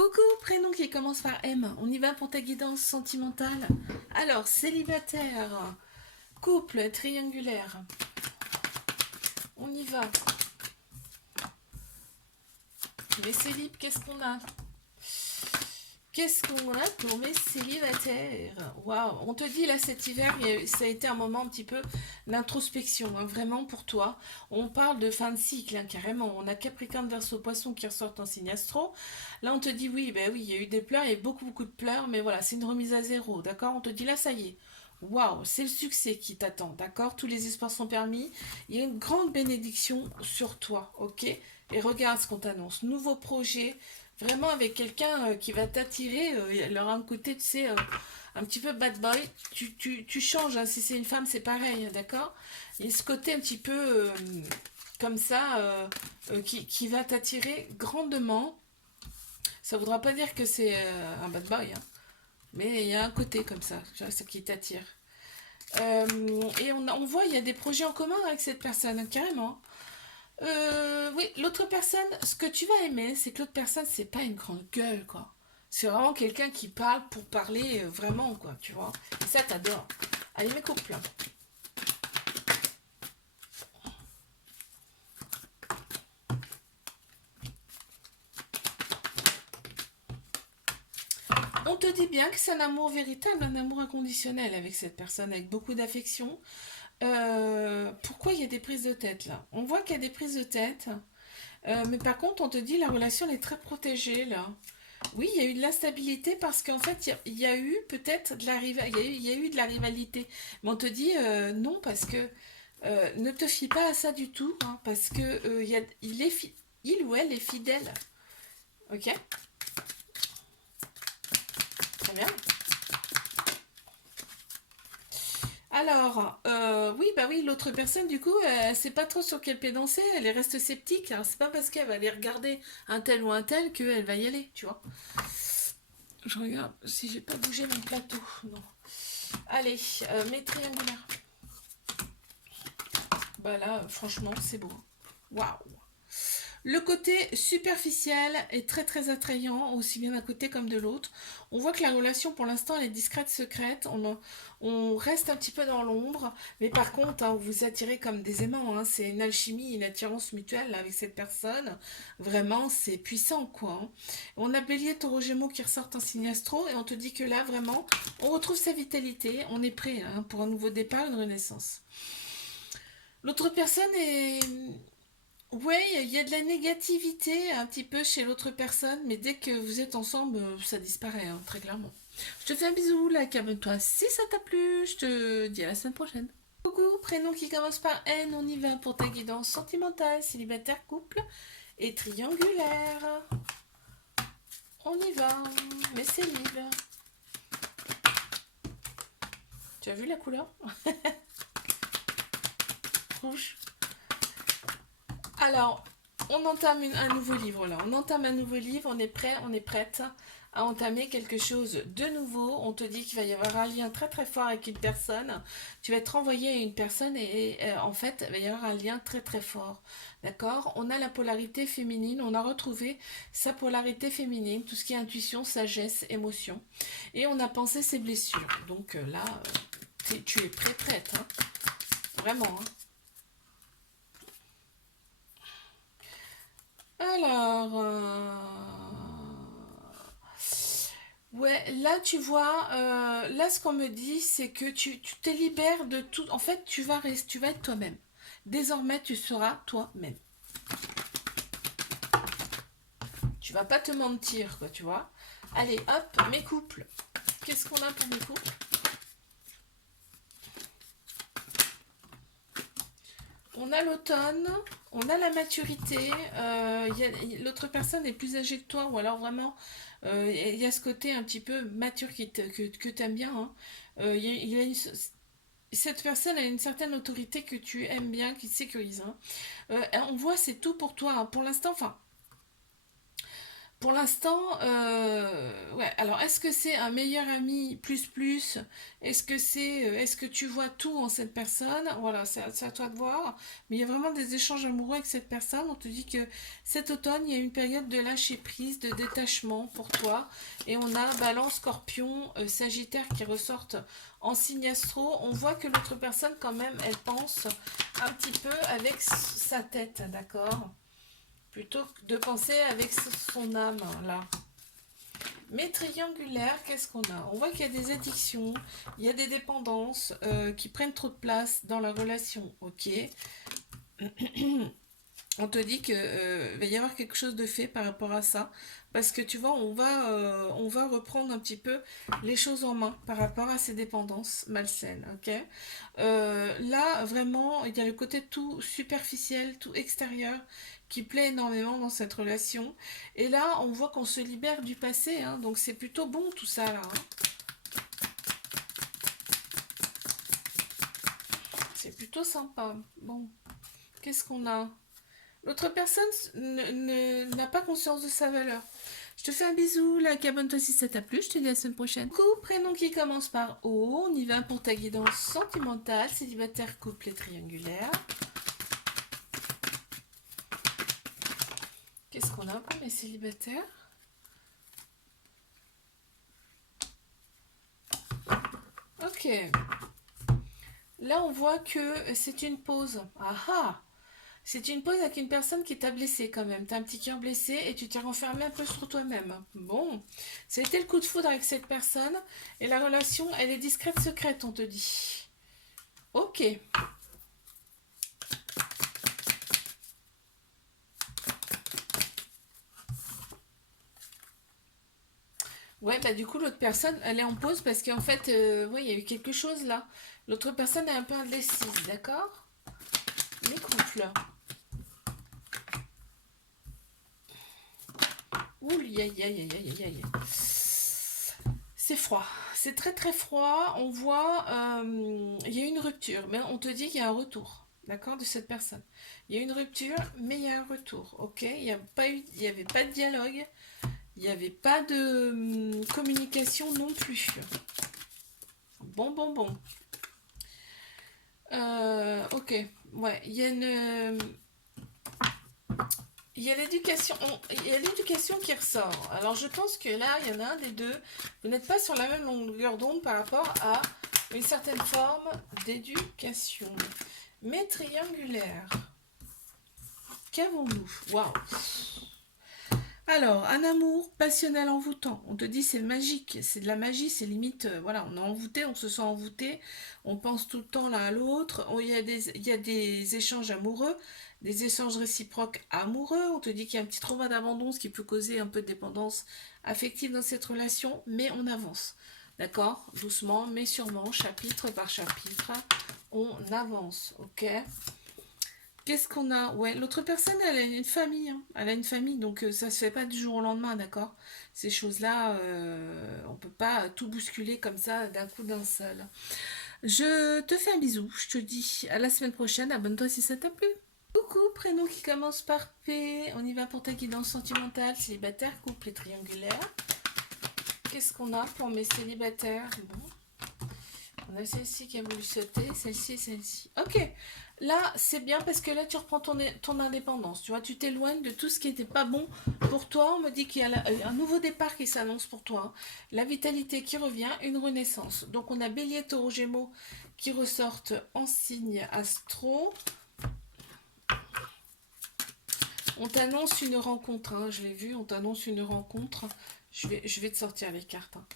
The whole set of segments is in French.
Coucou, prénom qui commence par M. On y va pour ta guidance sentimentale. Alors, célibataire, couple, triangulaire. On y va. Les célibes, qu'est-ce qu'on a? Qu'est-ce qu'on a pour mes célibataires? Waouh, on te dit là cet hiver, ça a été un moment un petit peu d'introspection, hein, vraiment pour toi. On parle de fin de cycle, hein, carrément. On a Capricorne, Verseau, Poisson qui ressortent en signe astro. Là, on te dit oui, ben oui, il y a eu des pleurs, il y a eu beaucoup, beaucoup de pleurs, mais voilà, c'est une remise à zéro, d'accord? On te dit là, ça y est. Waouh, c'est le succès qui t'attend, d'accord? Tous les espoirs sont permis. Il y a une grande bénédiction sur toi, ok? Et regarde ce qu'on t'annonce. Nouveau projet, vraiment avec quelqu'un qui va t'attirer. Il aura un côté, tu sais, un petit peu bad boy. Tu changes, hein, si c'est une femme, c'est pareil, hein, d'accord? Il y a ce côté un petit peu comme ça qui va t'attirer grandement. Ça ne voudra pas dire que c'est un bad boy, hein, mais il y a un côté comme ça, tu vois, ça qui t'attire. Et on voit, il y a des projets en commun avec cette personne, hein, carrément. Oui, l'autre personne, ce que tu vas aimer, c'est que l'autre personne, c'est pas une grande gueule, quoi. C'est vraiment quelqu'un qui parle pour parler vraiment, quoi, tu vois. Et ça, t'adores. Allez, mes couples. On te dit bien que c'est un amour véritable, un amour inconditionnel avec cette personne, avec beaucoup d'affection. Pourquoi il y a des prises de tête, là? On voit qu'il y a des prises de tête. Mais par contre, on te dit la relation elle est très protégée, là. Oui, il y a eu de l'instabilité parce qu'en fait, il y a eu peut-être de la il y a eu de la rivalité. Mais on te dit non parce que ne te fie pas à ça du tout, hein, parce que il ou elle est fidèle. Ok, très bien. Alors, oui, bah oui, l'autre personne, du coup, elle sait pas trop sur quel pied danser, elle reste sceptique. Alors, c'est pas parce qu'elle va aller regarder un tel ou un tel qu'elle va y aller, tu vois. Je regarde si j'ai pas bougé mon plateau. Non. Allez, mes triangulaires. Bah là, franchement, c'est beau. Waouh! Le côté superficiel est très très attrayant, aussi bien d'un côté comme de l'autre. On voit que la relation pour l'instant elle est discrète, secrète. On reste un petit peu dans l'ombre, mais par contre, hein, vous attirez comme des aimants. Hein. C'est une alchimie, une attirance mutuelle là, avec cette personne. Vraiment, c'est puissant quoi. Hein. On a Bélier, Taureau, Gémeaux qui ressortent en signe astro et on te dit que là vraiment, on retrouve sa vitalité. On est prêt hein, pour un nouveau départ, une renaissance. L'autre personne est ouais, il y a de la négativité un petit peu chez l'autre personne, mais dès que vous êtes ensemble, ça disparaît, hein, très clairement. Je te fais un bisou, like, abonne-toi si ça t'a plu, je te dis à la semaine prochaine. Coucou, prénom qui commence par N, on y va pour ta guidance sentimentale, célibataire, couple et triangulaire. On y va, mais c'est libre. Tu as vu la couleur? Rouge. Alors, on entame un nouveau livre là. On entame un nouveau livre, on est prêt, on est prête à entamer quelque chose de nouveau. On te dit qu'il va y avoir un lien très très fort avec une personne. Tu vas être envoyé à une personne et, en fait, il va y avoir un lien très très fort. D'accord? On a la polarité féminine, on a retrouvé sa polarité féminine, tout ce qui est intuition, sagesse, émotion. Et on a pensé ses blessures. Donc là, tu es prêt, prête. Hein? Vraiment. Hein? Alors, ouais, là tu vois, là ce qu'on me dit, c'est que tu te libères de tout. En fait, tu vas être toi-même. Désormais, tu seras toi-même. Tu vas pas te mentir, quoi, tu vois. Allez, hop, mes couples. Qu'est-ce qu'on a pour mes couples? On a l'automne, on a la maturité. L'autre personne est plus âgée que toi, ou alors vraiment, il y a ce côté un petit peu mature que tu aimes bien. Hein. Il y a cette personne a une certaine autorité que tu aimes bien, qui te sécurise. Hein. On voit, c'est tout pour toi. Hein. Pour l'instant, enfin, Pour l'instant, ouais. Alors, est-ce que c'est un meilleur ami plus plus? Est-ce que tu vois tout en cette personne? Voilà, c'est à toi de voir. Mais il y a vraiment des échanges amoureux avec cette personne. On te dit que cet automne, il y a une période de lâcher prise, de détachement pour toi. Et on a Balance, Scorpion, Sagittaire qui ressortent en signe astro. On voit que l'autre personne, quand même, elle pense un petit peu avec sa tête, d'accord? Plutôt que de penser avec son âme, là. Mais triangulaire, qu'est-ce qu'on a? On voit qu'il y a des addictions, il y a des dépendances qui prennent trop de place dans la relation, ok? On te dit que va y avoir quelque chose de fait par rapport à ça, parce que tu vois, on va reprendre un petit peu les choses en main par rapport à ces dépendances malsaines, ok? Là, vraiment, il y a le côté tout superficiel, tout extérieur, qui plaît énormément dans cette relation. Et là, on voit qu'on se libère du passé, hein, donc c'est plutôt bon tout ça là, hein. C'est plutôt sympa. Bon, qu'est-ce qu'on a? L'autre personne n'a pas conscience de sa valeur. Je te fais un bisou, like, abonne-toi si ça t'a plu, je te dis à la semaine prochaine. Coucou, prénom qui commence par O, on y va pour ta guidance sentimentale, célibataire, couple et triangulaire. Qu'est-ce qu'on a pour les célibataires? Ok. Là, on voit que c'est une pause. Ah ah! C'est une pause avec une personne qui t'a blessé quand même. T'as un petit cœur blessé et tu t'es renfermé un peu sur toi-même. Bon, ça a été le coup de foudre avec cette personne et la relation, elle est discrète, secrète, on te dit. Ok. Ouais, bah du coup, l'autre personne, elle est en pause parce qu'en fait, ouais, il y a eu quelque chose là. L'autre personne est un peu indécise, d'accord? Les couples. Ouh, aïe, aïe, aïe, aïe, aïe, aïe. C'est froid, c'est très très froid. On voit, il y a une rupture, mais on te dit qu'il y a un retour, d'accord, de cette personne. Il y a une rupture, mais il y a un retour, ok? Il n'y avait pas de dialogue, il n'y avait pas de communication non plus. Bon, bon, bon. Ok, ouais, il y a l'éducation, il y a l'éducation qui ressort. Alors je pense que là, il y en a un des deux. Vous n'êtes pas sur la même longueur d'onde par rapport à une certaine forme d'éducation. Mais triangulaire. Qu'avons-nous? Waouh! Alors, un amour passionnel envoûtant. On te dit c'est magique, c'est de la magie, c'est limite, voilà, on est envoûté, on se sent envoûté, on pense tout le temps l'un à l'autre. Il y a des échanges amoureux, des échanges réciproques amoureux. On te dit qu'il y a un petit trauma d'abandon, ce qui peut causer un peu de dépendance affective dans cette relation, mais on avance. D'accord? Doucement, mais sûrement, chapitre par chapitre, on avance, ok? Qu'est-ce qu'on a? Ouais, l'autre personne, elle a une famille, hein. Elle a une famille, donc ça se fait pas du jour au lendemain, d'accord? Ces choses-là, on peut pas tout bousculer comme ça d'un coup d'un seul. Je te fais un bisou, je te dis à la semaine prochaine, abonne-toi si ça t'a plu. Coucou, prénom qui commence par P, on y va pour ta guidance sentimentale, célibataire, couple et triangulaire. Qu'est-ce qu'on a pour mes célibataires? Bon. On a celle-ci qui a voulu sauter, celle-ci et celle-ci. Ok, là c'est bien parce que là tu reprends ton indépendance. Tu vois, tu t'éloignes de tout ce qui n'était pas bon pour toi. On me dit qu'il y a un nouveau départ qui s'annonce pour toi. La vitalité qui revient, une renaissance. Donc on a Bélier, Taureau, Gémeaux qui ressortent en signe astro. On t'annonce une rencontre, hein, je l'ai vu, on t'annonce une rencontre. Je vais te sortir les cartes, hein.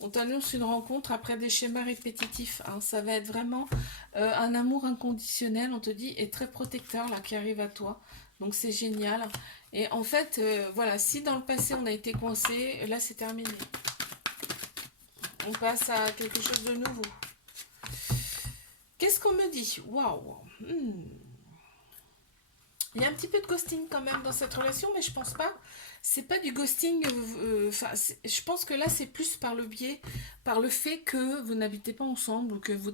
On t'annonce une rencontre après des schémas répétitifs, hein. Ça va être vraiment un amour inconditionnel, on te dit, et très protecteur là qui arrive à toi. Donc c'est génial. Et en fait, voilà, si dans le passé on a été coincé, là c'est terminé. On passe à quelque chose de nouveau. Qu'est-ce qu'on me dit? Waouh! Il y a un petit peu de ghosting quand même dans cette relation, mais je pense pas. c'est pas du ghosting. Enfin, je pense que là, c'est plus par le biais, par le fait que vous n'habitez pas ensemble ou que vous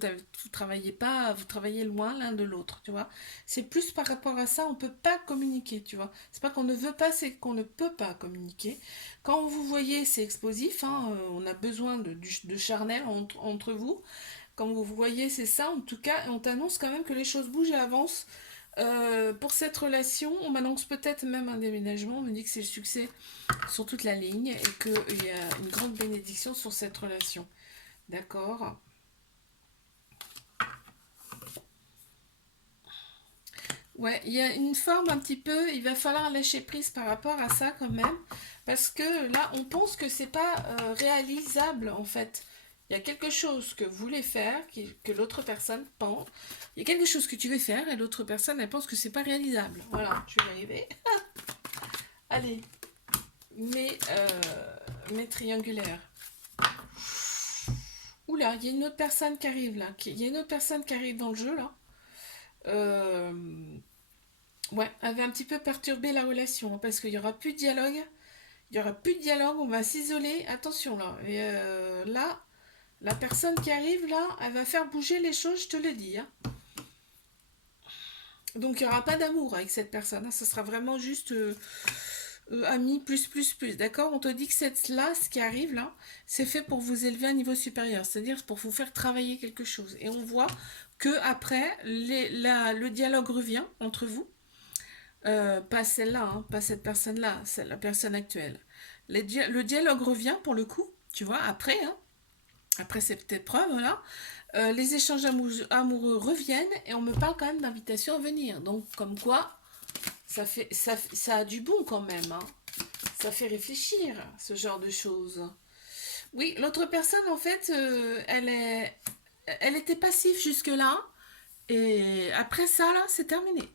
travaillez pas, vous travaillez loin l'un de l'autre, tu vois. C'est plus par rapport à ça, on peut pas communiquer, tu vois. C'est pas qu'on ne veut pas, c'est qu'on ne peut pas communiquer. Quand vous voyez, c'est explosif, hein, on a besoin de charnel entre vous. Quand vous voyez, c'est ça. En tout cas, on t'annonce quand même que les choses bougent et avancent. Pour cette relation, on m'annonce peut-être même un déménagement. On me dit que c'est le succès sur toute la ligne et qu'il y a une grande bénédiction sur cette relation. D'accord. Ouais, il y a une forme un petit peu, il va falloir lâcher prise par rapport à ça quand même, parce que là, on pense que c'est pas réalisable en fait. Il y a quelque chose que vous voulez faire, que l'autre personne pense. Il y a quelque chose que tu veux faire et l'autre personne, elle pense que c'est pas réalisable. Voilà, je vais y arriver. Allez, mes triangulaires. Oula, il y a une autre personne qui arrive là. Il y a une autre personne qui arrive dans le jeu là. Euh, ouais, elle va un petit peu perturber la relation hein, parce qu'il y aura plus de dialogue. Il y aura plus de dialogue, on va s'isoler. Attention là. Et là, la personne qui arrive là, elle va faire bouger les choses, je te le dis. Hein. Donc il n'y aura pas d'amour avec cette personne. Hein. Ce sera vraiment juste ami plus. D'accord. On te dit que là, ce qui arrive là, c'est fait pour vous élever à un niveau supérieur. C'est-à-dire pour vous faire travailler quelque chose. Et on voit que après, le dialogue revient entre vous. Pas celle-là, hein, pas cette personne-là, c'est la personne actuelle. Le dialogue revient pour le coup, tu vois, après, hein, après cette épreuve, là, les échanges amoureux reviennent et on me parle quand même d'invitation à venir. Donc, comme quoi, ça a du bon quand même. Hein. Ça fait réfléchir, ce genre de choses. Oui, l'autre personne, en fait, elle était passive jusque-là. Et après ça, là, c'est terminé.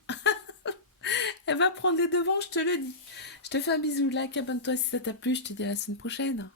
Elle va prendre les devants, je te le dis. Je te fais un bisou, like, abonne-toi si ça t'a plu. Je te dis à la semaine prochaine.